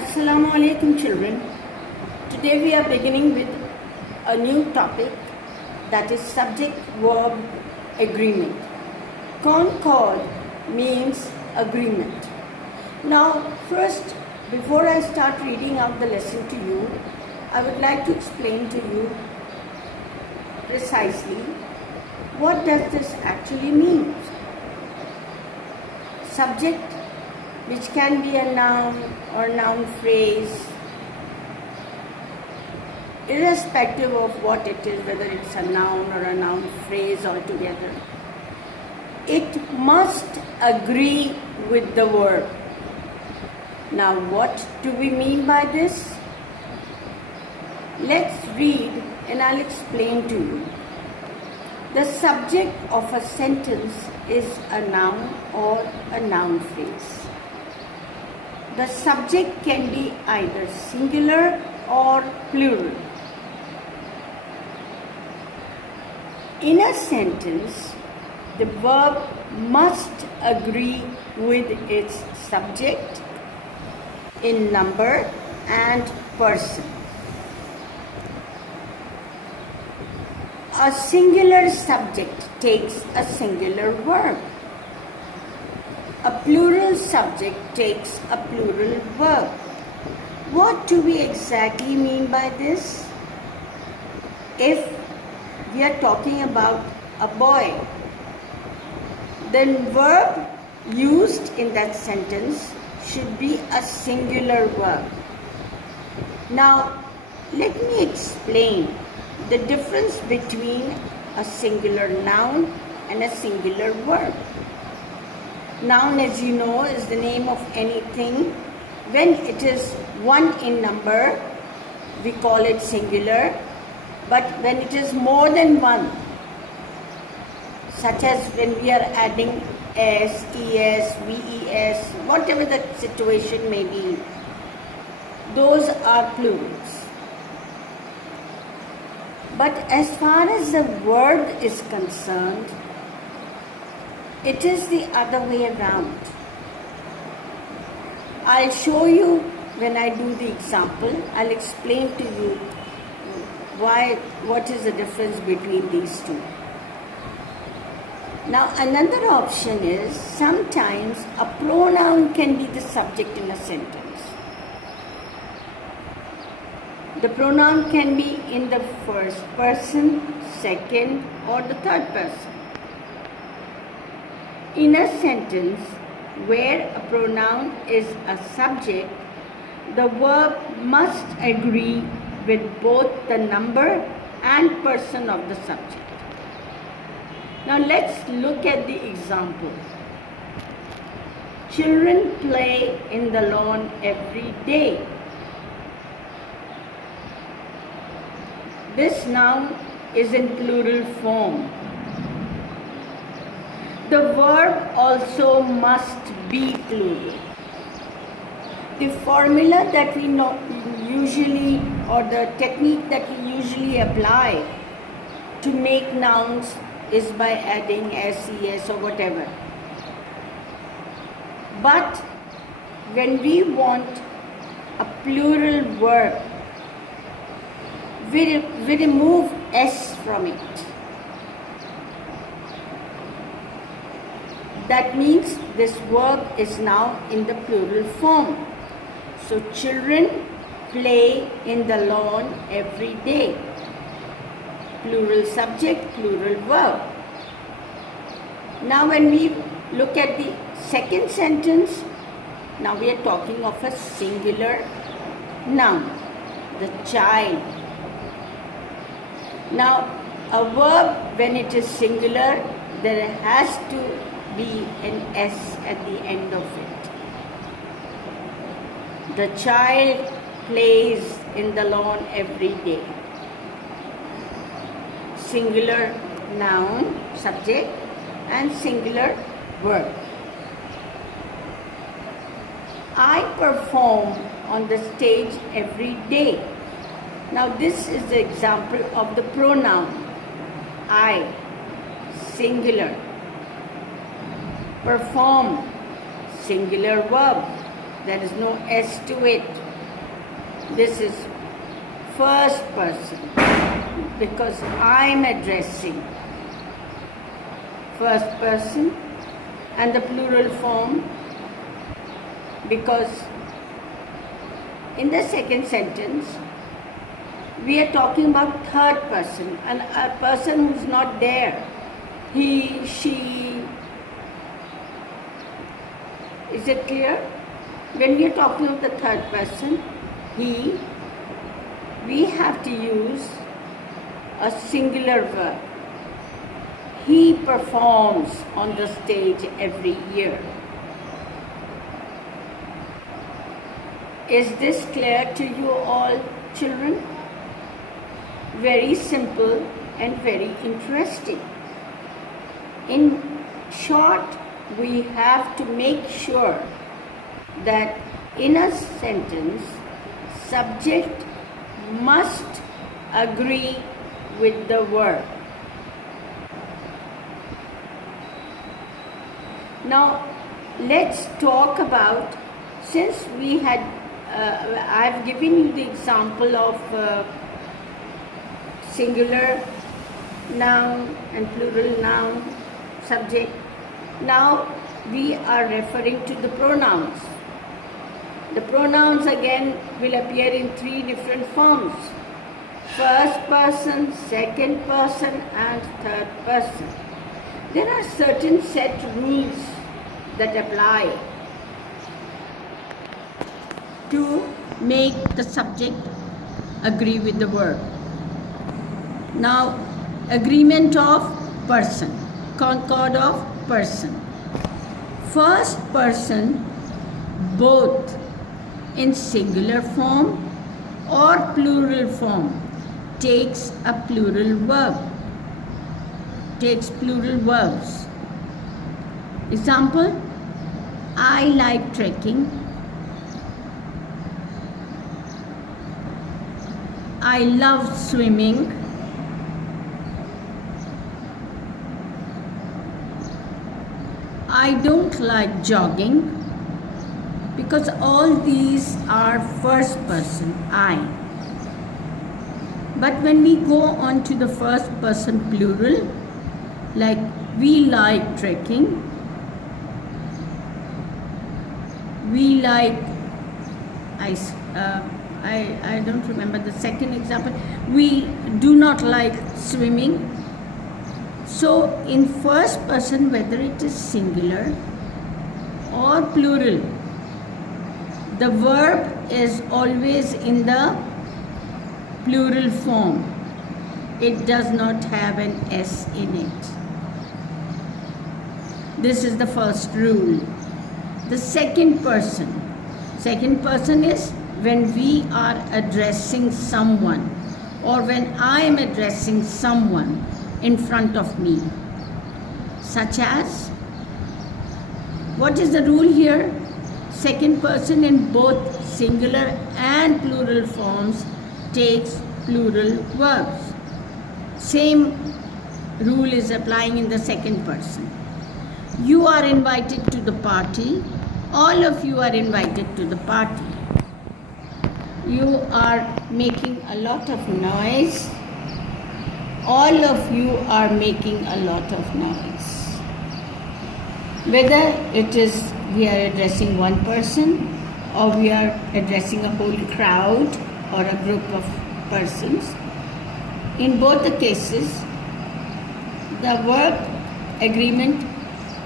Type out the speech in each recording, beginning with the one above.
Assalamu alaikum children. Today we are beginning with a new topic, that is subject verb agreement. Concord means agreement. Now first, before I start reading out the lesson to you, I would like to explain to you precisely what does this actually mean. Subject, which can be a noun or noun phrase, irrespective of what it is, whether it's a noun or a noun phrase altogether, it must agree with the verb. Now, what do we mean by this? Let's read and I'll explain to you. The subject of a sentence is a noun or a noun phrase. The subject can be either singular or plural. In a sentence, the verb must agree with its subject in number and person. A singular subject takes a singular verb. A plural subject takes a plural verb. What do we exactly mean by this? If we are talking about a boy, then verb used in that sentence should be a singular verb. Now, let me explain the difference between a singular noun and a singular verb. Noun, as you know, is the name of anything. When it is one in number, we call it singular. But when it is more than one, such as when we are adding s, es, ves, whatever the situation may be, those are plurals. But as far as the verb is concerned, it is the other way around. I'll show you when I do the example. I'll explain to you what is the difference between these two. Now another option is sometimes a pronoun can be the subject in a sentence. The pronoun can be in the first person, second, or the third person. In a sentence where a pronoun is a subject, the verb must agree with both the number and person of the subject. Now let's look at the example. Children play in the lawn every day. This noun is in plural form. The verb also must be plural. The formula that we know usually, or the technique that we usually apply to make nouns, is by adding s, es, or whatever. But when we want a plural verb, we remove s from it. That means this verb is now in the plural form. So children play in the lawn every day. Plural subject, plural verb. Now when we look at the second sentence, now we are talking of a singular noun, the child. Now a verb, when it is singular, there has to be an s at the end of it. The child plays in the lawn every day. Singular noun, subject, and singular verb. I perform on the stage every day. Now this is the example of the pronoun I, singular. Perform, singular verb. There is no S to it. This is first person because I'm addressing first person, and the plural form because in the second sentence we are talking about third person and a person who's not there. He, she. Is it clear? When we are talking of the third person, he, we have to use a singular verb. He performs on the stage every year. Is this clear to you all, children? Very simple and very interesting. In short, we have to make sure that in a sentence, subject must agree with the verb. Now, let's talk about, since we had, I've given you the example of singular noun and plural noun, subject. Now, we are referring to the pronouns. The pronouns again will appear in three different forms. First person, second person and third person. There are certain set rules that apply to make the subject agree with the verb. Now, agreement of person, concord of person. First person, both in singular form or plural form, takes a plural verb. Takes plural verbs. Example, I like trekking. I love swimming. I don't like jogging, because all these are first person, I. But when we go on to the first person plural, like we like trekking, we like, I don't remember the second example, we do not like swimming. So in first person, whether it is singular or plural, the verb is always in the plural form. It does not have an S in it. This is the first rule. The second person is when we are addressing someone or when I am addressing someone in front of me, such as, what is the rule here? Second person in both singular and plural forms takes plural verbs. Same rule is applying in the second person. You are invited to the party. All of you are invited to the party. You are making a lot of noise. All of you are making a lot of noise. Whether it is we are addressing one person or we are addressing a whole crowd or a group of persons, in both the cases, the verb agreement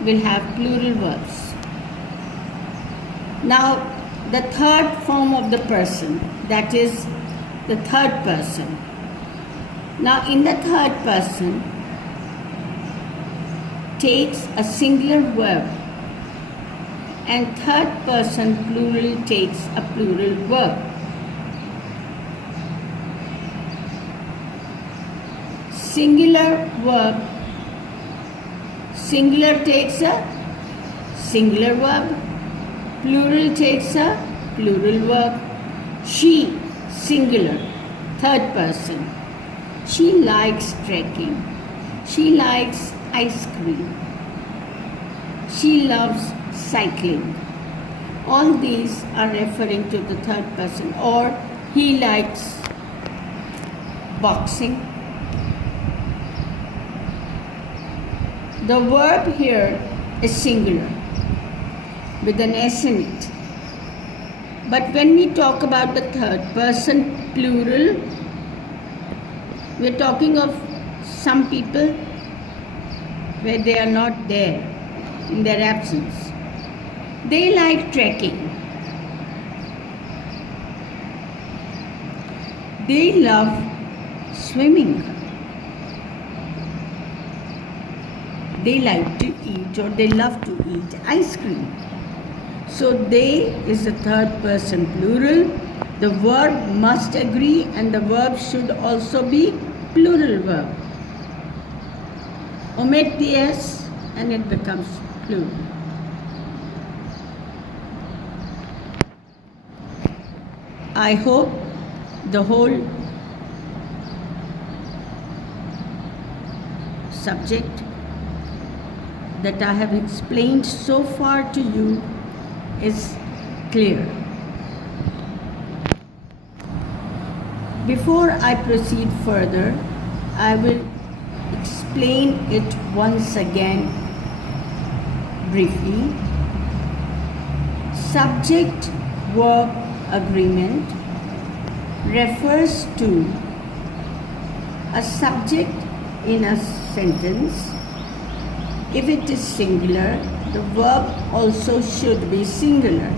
will have plural verbs. Now, the third form of the person, that is the third person. Now, in the third person, takes a singular verb and third person plural takes a plural verb. Singular verb, singular takes a singular verb, plural takes a plural verb. She, singular, third person. She likes trekking. She likes ice cream. She loves cycling. All these are referring to the third person. Or he likes boxing. The verb here is singular with an S in it. But when we talk about the third person plural, we're talking of some people where they are not there, in their absence. They like trekking. They love swimming. They like to eat, or they love to eat ice cream. So they is the third person plural. The verb must agree, and the verb should also be plural verb. Omit the S and it becomes plural. I hope the whole subject that I have explained so far to you is clear. Before I proceed further, I will explain it once again briefly. Subject-verb agreement refers to a subject in a sentence. If it is singular, the verb also should be singular.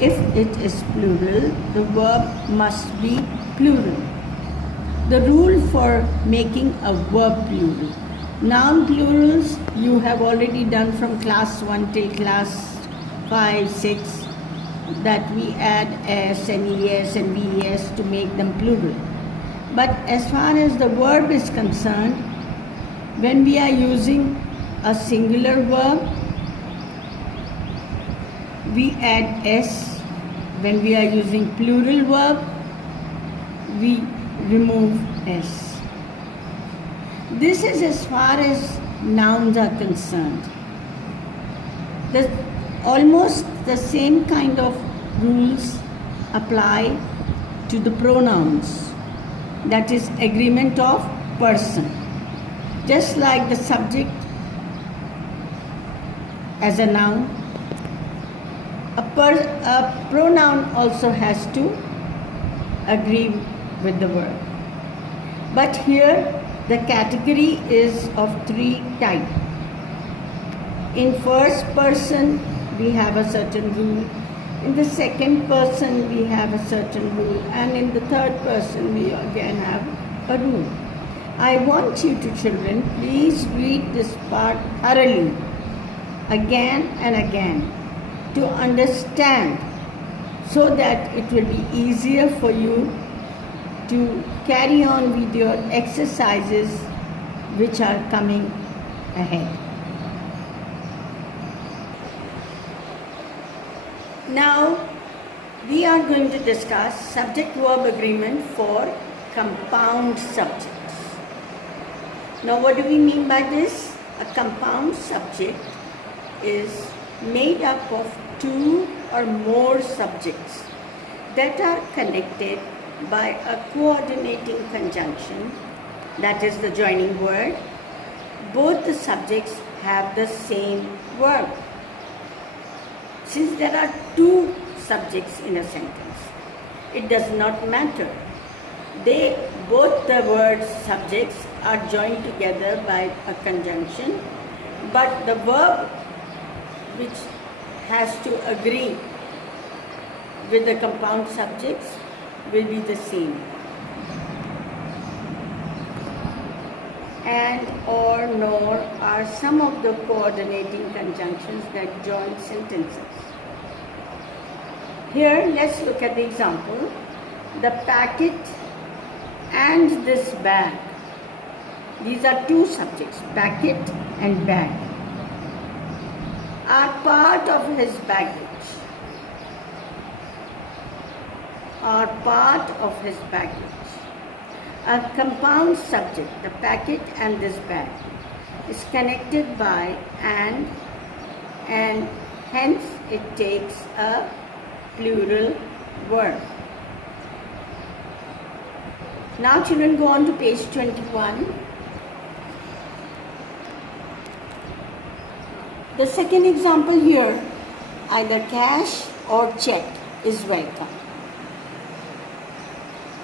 If it is plural, the verb must be plural. The rule for making a verb plural. Noun plurals you have already done from class 1 till class 5, 6, that we add S and ES and VES to make them plural. But as far as the verb is concerned, when we are using a singular verb, we add S. When we are using plural verb, we remove S. This is as far as nouns are concerned. Almost the same kind of rules apply to the pronouns. That is agreement of person. Just like the subject as a noun, a pronoun also has to agree with the verb. But here the category is of 3 types. In first person we have a certain rule. In the second person we have a certain rule. And in the third person we again have a rule. I want you to, children, please read this part thoroughly, again and again, to understand, so that it will be easier for you to carry on with your exercises which are coming ahead. Now we are going to discuss subject-verb agreement for compound subjects. Now what do we mean by this? A compound subject is made up of 2 or more subjects that are connected by a coordinating conjunction, that is the joining word. Both the subjects have the same verb. Since there are 2 subjects in a sentence, it does not matter. Both the word subjects are joined together by a conjunction, but the verb which has to agree with the compound subjects will be the same. And, or, nor are some of the coordinating conjunctions that join sentences. Here, let's look at the example. The packet and this bag. These are 2 subjects, packet and bag, are part of his baggage. A compound subject, the packet and this bag, is connected by and hence it takes a plural verb. Now children, go on to page 21. The second example here, either cash or check is welcome.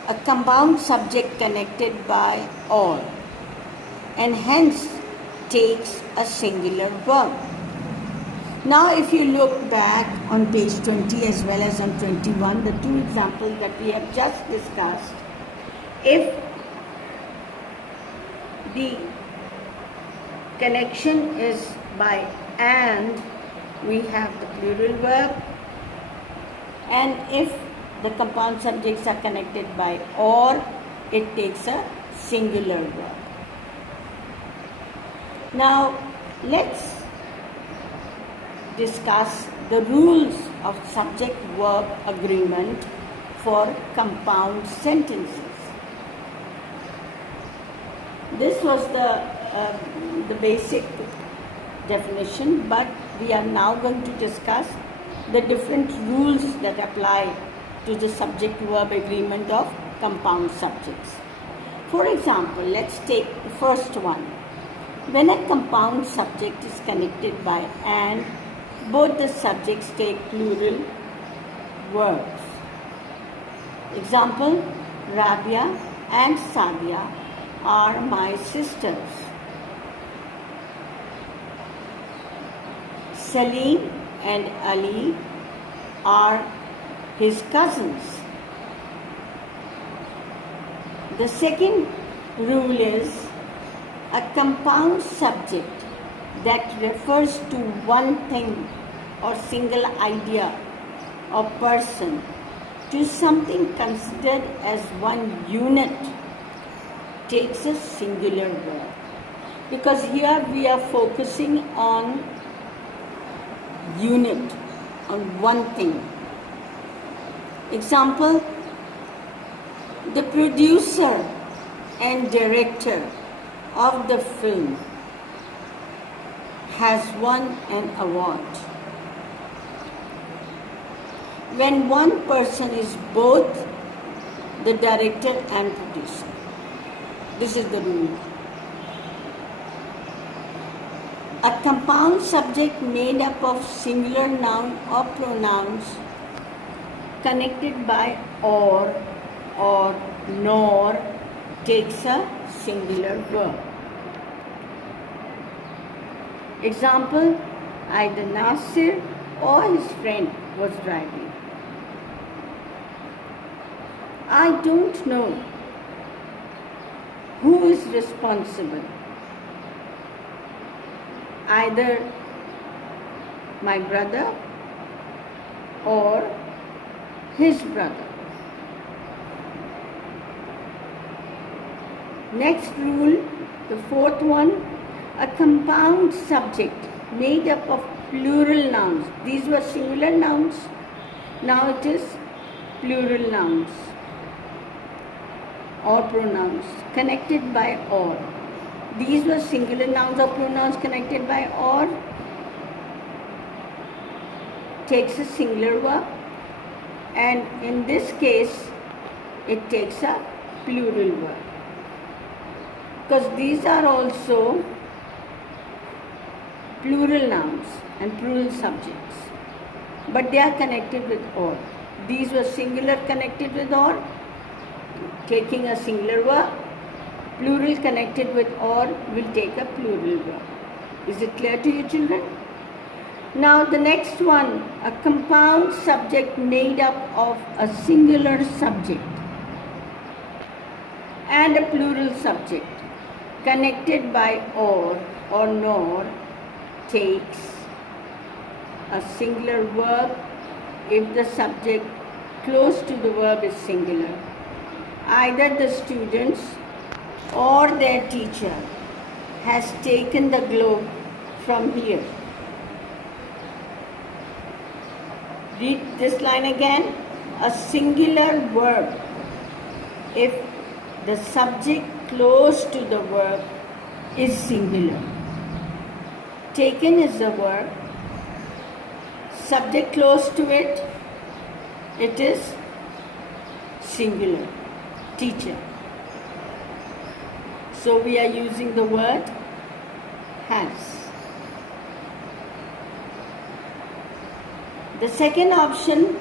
A compound subject connected by or, and hence takes a singular verb. Now if you look back on page 20 as well as on 21, the two examples that we have just discussed, if the connection is by and, we have the plural verb, and if the compound subjects are connected by or, it takes a singular verb. Now let's discuss the rules of subject-verb agreement for compound sentences. This was the basic definition, but we are now going to discuss the different rules that apply to the subject-verb agreement of compound subjects. For example, let's take the first one. When a compound subject is connected by and, both the subjects take plural verbs. Example, Rabia and Sadia are my sisters. Salim and Ali are his cousins. The second rule is a compound subject that refers to one thing or single idea or person, to something considered as one unit, takes a singular verb. Because here we are focusing on unit, on one thing. Example, the producer and director of the film has won an award. When one person is both the director and producer. This is the rule. A compound subject made up of singular noun or pronouns connected by or nor takes a singular verb. Example, either Nasir or his friend was driving. I don't know who is responsible. Either my brother or his brother. Next rule, the fourth one, a compound subject made up of plural nouns. These were singular nouns, now it is plural nouns or pronouns connected by or. These were singular nouns or pronouns connected by or, takes a singular verb, and in this case it takes a plural verb. Because these are also plural nouns and plural subjects, but they are connected with or. These were singular connected with or, taking a singular verb. Plural connected with or will take a plural verb. Is it clear to you, children? Now the next one, a compound subject made up of a singular subject and a plural subject connected by or nor takes a singular verb if the subject close to the verb is singular. Either the students or their teacher has taken the globe from here. Read this line again. A singular verb if the subject close to the verb is singular. Taken is the verb, subject close to it, it is singular, teacher. So we are using the word has. The second option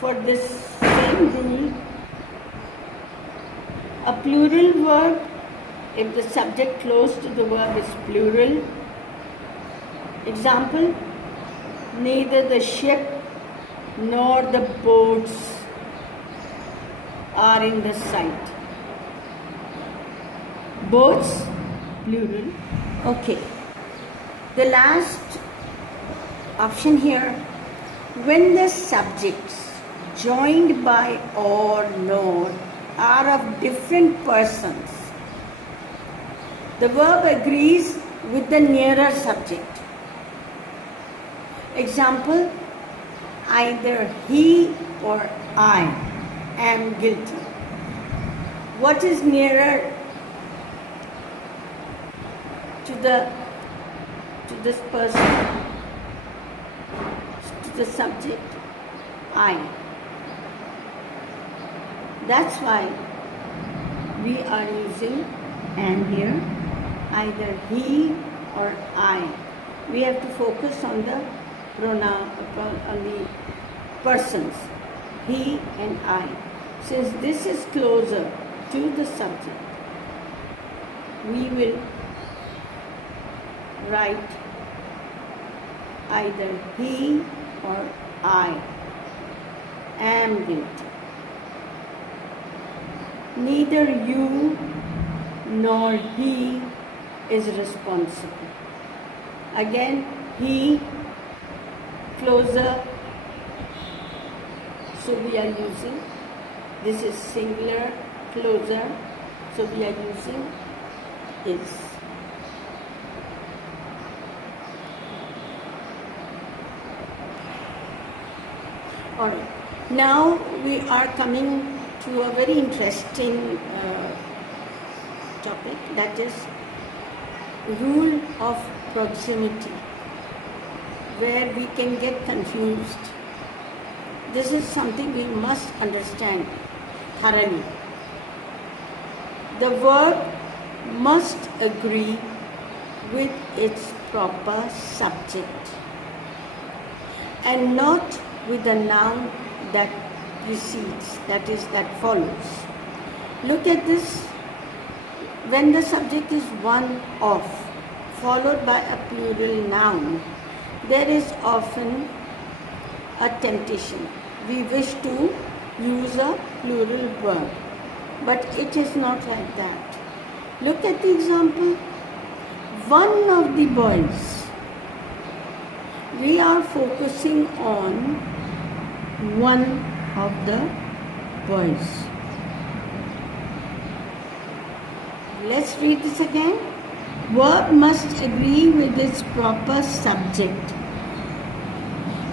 for this same rule, a plural verb, if the subject close to the verb is plural. Example, neither the ship nor the boats are in the sight. Boats, plural. Okay. The last option here, when the subjects joined by or nor are of different persons, the verb agrees with the nearer subject. Example, either he or I am guilty. What is nearer to this person, to the subject? I. That's why we are using am here, either he or I. We have to focus on the pronoun, on the persons, he and I. Since this is closer to the subject, we will write either he or I am guilty. Neither you nor he is responsible. Again, he, closer, so we are using, this is singular, closer, so we are using is. Alright, now we are coming to a very interesting topic, that is rule of proximity, where we can get confused. This is something we must understand thoroughly. The verb must agree with its proper subject and not with the noun that precedes, that is, that follows. Look at this. When the subject is one of, followed by a plural noun, there is often a temptation. We wish to use a plural verb, but it is not like that. Look at the example. One of the boys. We are focusing on one of the boys. Let's read this again. Verb must agree with its proper subject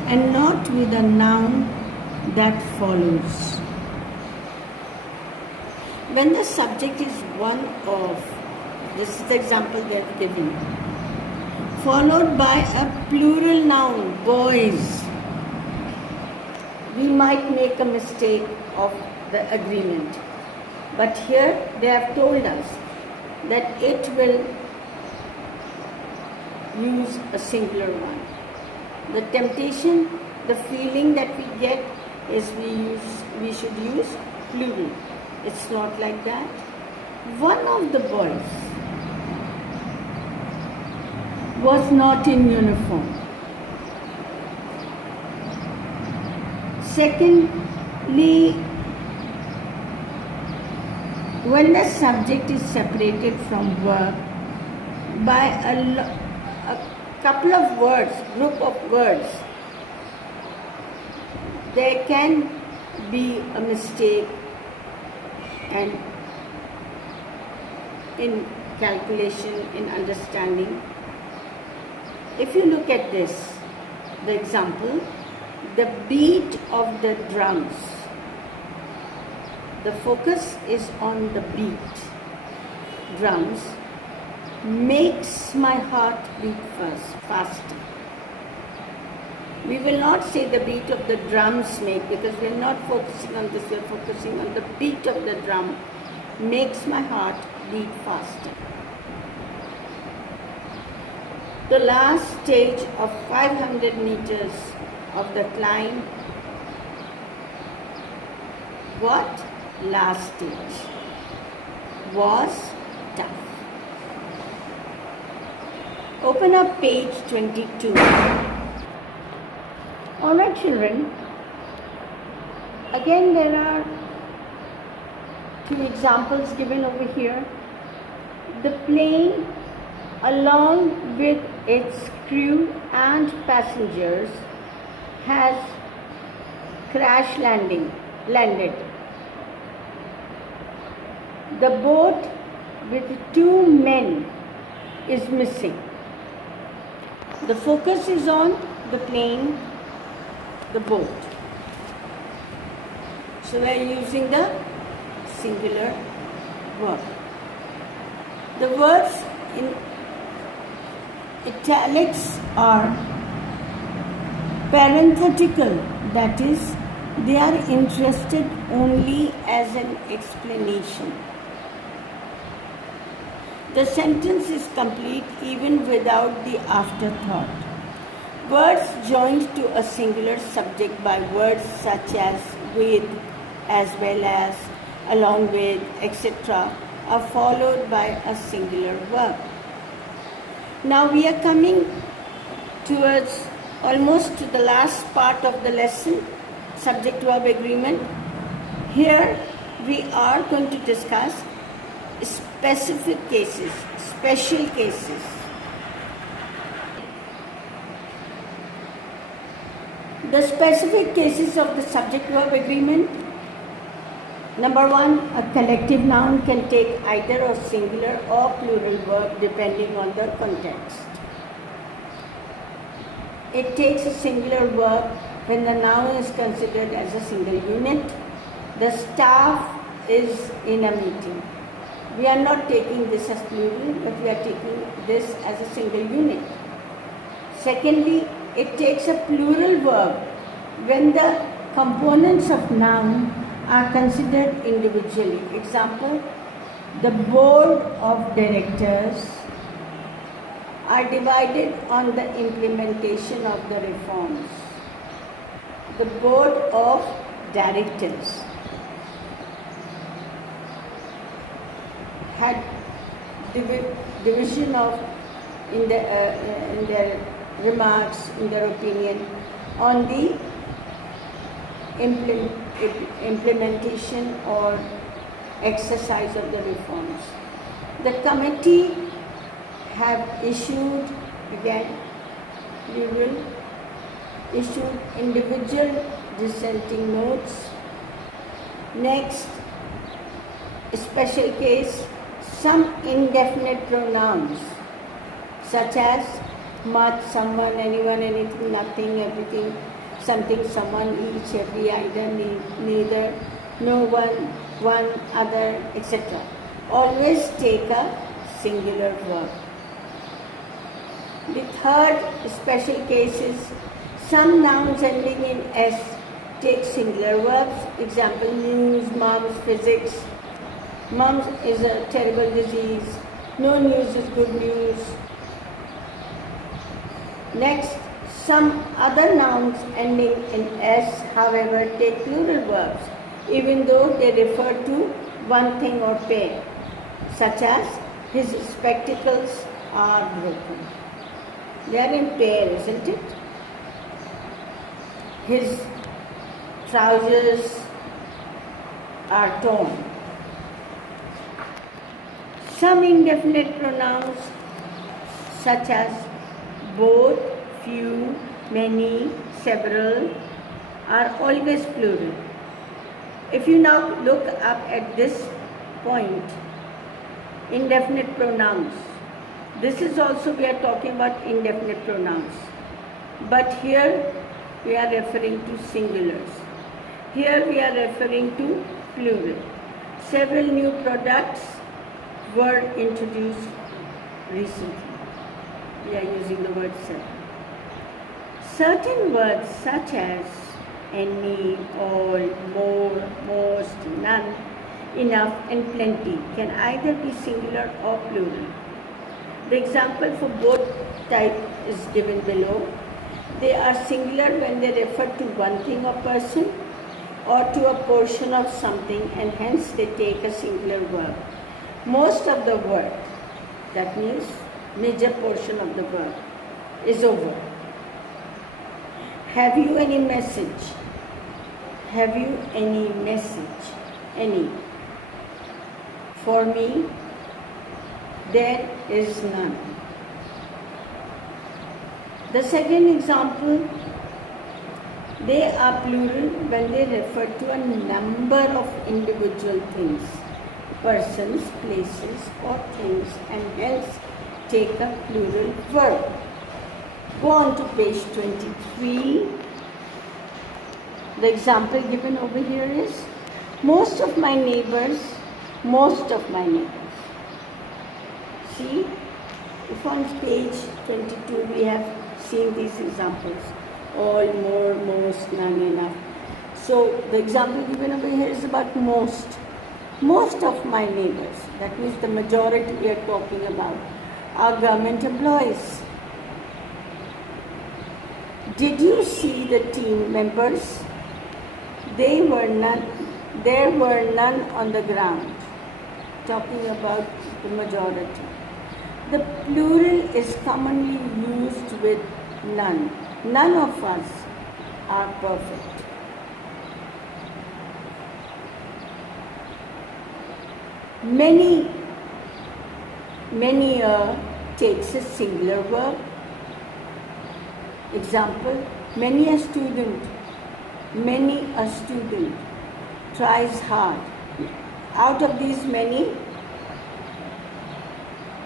and not with a noun that follows. When the subject is one of, this is the example they have given, followed by a plural noun, boys, we might make a mistake of the agreement. But here they have told us that it will use a singular one. The temptation, the feeling that we get is we should use plural. It's not like that. One of the boys was not in uniform. Secondly, when the subject is separated from verb by a couple of words, group of words, there can be a mistake and in calculation, in understanding. If you look at this, the example, the beat of the drums, the focus is on the beat. Drums makes my heart beat faster. We will not say the beat of the drums make, because we're not focusing on this, we're focusing on the beat of the drum makes my heart beat faster. The last stage of 500 meters of the climb. What? Last stage was tough. Open up page 22. Alright children, again there are two examples given over here. The plane along with its crew and passengers has landed. The boat with 2 men is missing. The focus is on the plane, the boat. So we are using the singular verb. The words in italics are parenthetical, that is, they are interested only as an explanation. The sentence is complete even without the afterthought. Words joined to a singular subject by words such as with, as well as, along with, etc. are followed by a singular verb. Now we are coming towards almost to the last part of the lesson, subject-verb agreement. Here we are going to discuss specific cases, special cases. The specific cases of the subject-verb agreement. Number 1, a collective noun can take either a singular or plural verb depending on the context. It takes a singular verb when the noun is considered as a single unit. The staff is in a meeting. We are not taking this as plural, but we are taking this as a single unit. Secondly, it takes a plural verb when the components of noun are considered individually. Example, the board of directors are divided on the implementation of the reforms. The board of directors had division of in their remarks, in their opinion, on the implementation or exercise of the reforms. The committee have issued, again, plural, issued individual dissenting notes. Next, special case, some indefinite pronouns such as much, someone, anyone, anything, nothing, everything, something, someone, each, every, either, neither, no one, one, other, etc. Always take a singular verb. The third special case is some nouns ending in S take singular verbs. Example, news, mums, physics. Mums is a terrible disease. No news is good news. Next, some other nouns ending in S, however, take plural verbs, even though they refer to one thing or pair, such as his spectacles are broken. They are in pair, isn't it? His trousers are torn. Some indefinite pronouns such as both, few, many, several are always plural. If you now look up at this point, indefinite pronouns, this is also, we are talking about indefinite pronouns, but here we are referring to singulars. Here we are referring to plural. Several new products were introduced recently. We are using the word several. Certain words such as any, all, more, most, none, enough, and plenty can either be singular or plural. The example for both types is given below. They are singular when they refer to one thing or person or to a portion of something, and hence they take a singular verb. Most of the word, that means major portion of the verb, is over. Have you any message? Have you any message? Any. For me, there is none. The second example, they are plural when they refer to a number of individual things, persons, places, or things, and hence take a plural verb. Go on to page 23. The example given over here is most of my neighbors. See, if on page 22 we have seen these examples, all, more, most, none, enough. So the example given over here is about most. Most of my neighbors, that means the majority we are talking about, are government employees. Did you see the team members? There were none on the ground. Talking about the majority. The plural is commonly used with none. None of us are perfect. Many takes a singular verb. Example, many a student tries hard. Out of these many,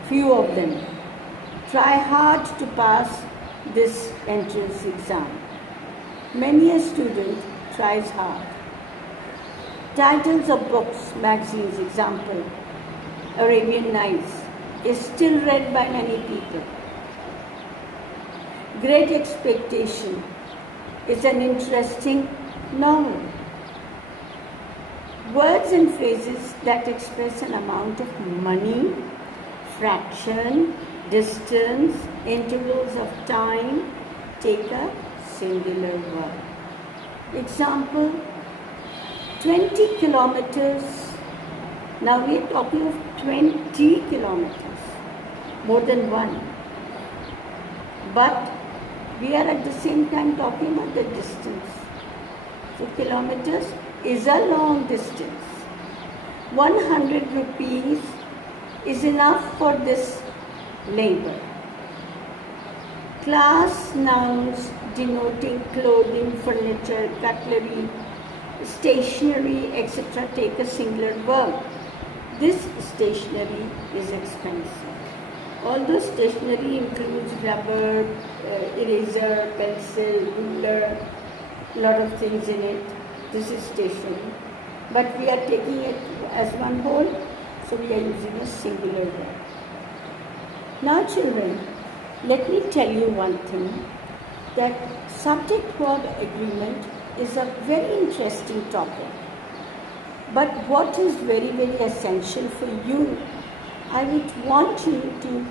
few of them try hard to pass this entrance exam. Many a student tries hard. Titles of books, magazines, example, Arabian Nights, is still read by many people. Great Expectation is an interesting novel. Words and phrases that express an amount of money, fraction, distance, intervals of time take a singular verb. Example, 20 kilometers. Now we are talking of 20 kilometers, more than one. But we are at the same time talking about the distance. So kilometers is a long distance. 100 rupees is enough for this labor. Class nouns denoting clothing, furniture, cutlery, stationery, etc. take a singular verb. This stationery is expensive. Although stationery includes rubber, eraser, pencil, ruler, lot of things in it, this is stationery. But we are taking it as one whole, so we are using a singular verb. Now children, let me tell you one thing, that subject-verb agreement is a very interesting topic. But what is very, very essential for you, I would want you to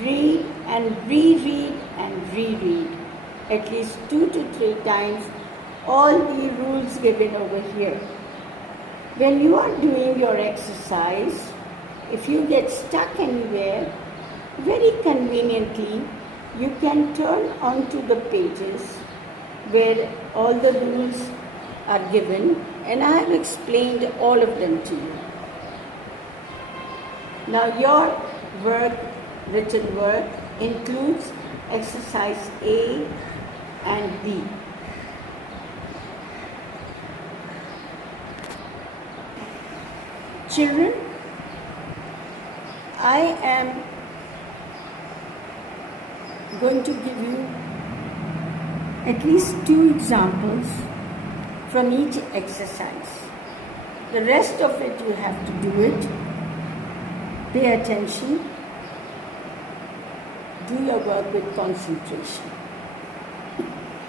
read and reread and reread at least 2 to 3 times all the rules given over here. When you are doing your exercise, if you get stuck anywhere, very conveniently you can turn onto the pages where all the rules are given, and I have explained all of them to you. Now your work, written work, includes exercise A and B. Children, I am going to give you at least 2 examples from each exercise. The rest of it you have to do it. Pay attention. Do your work with concentration.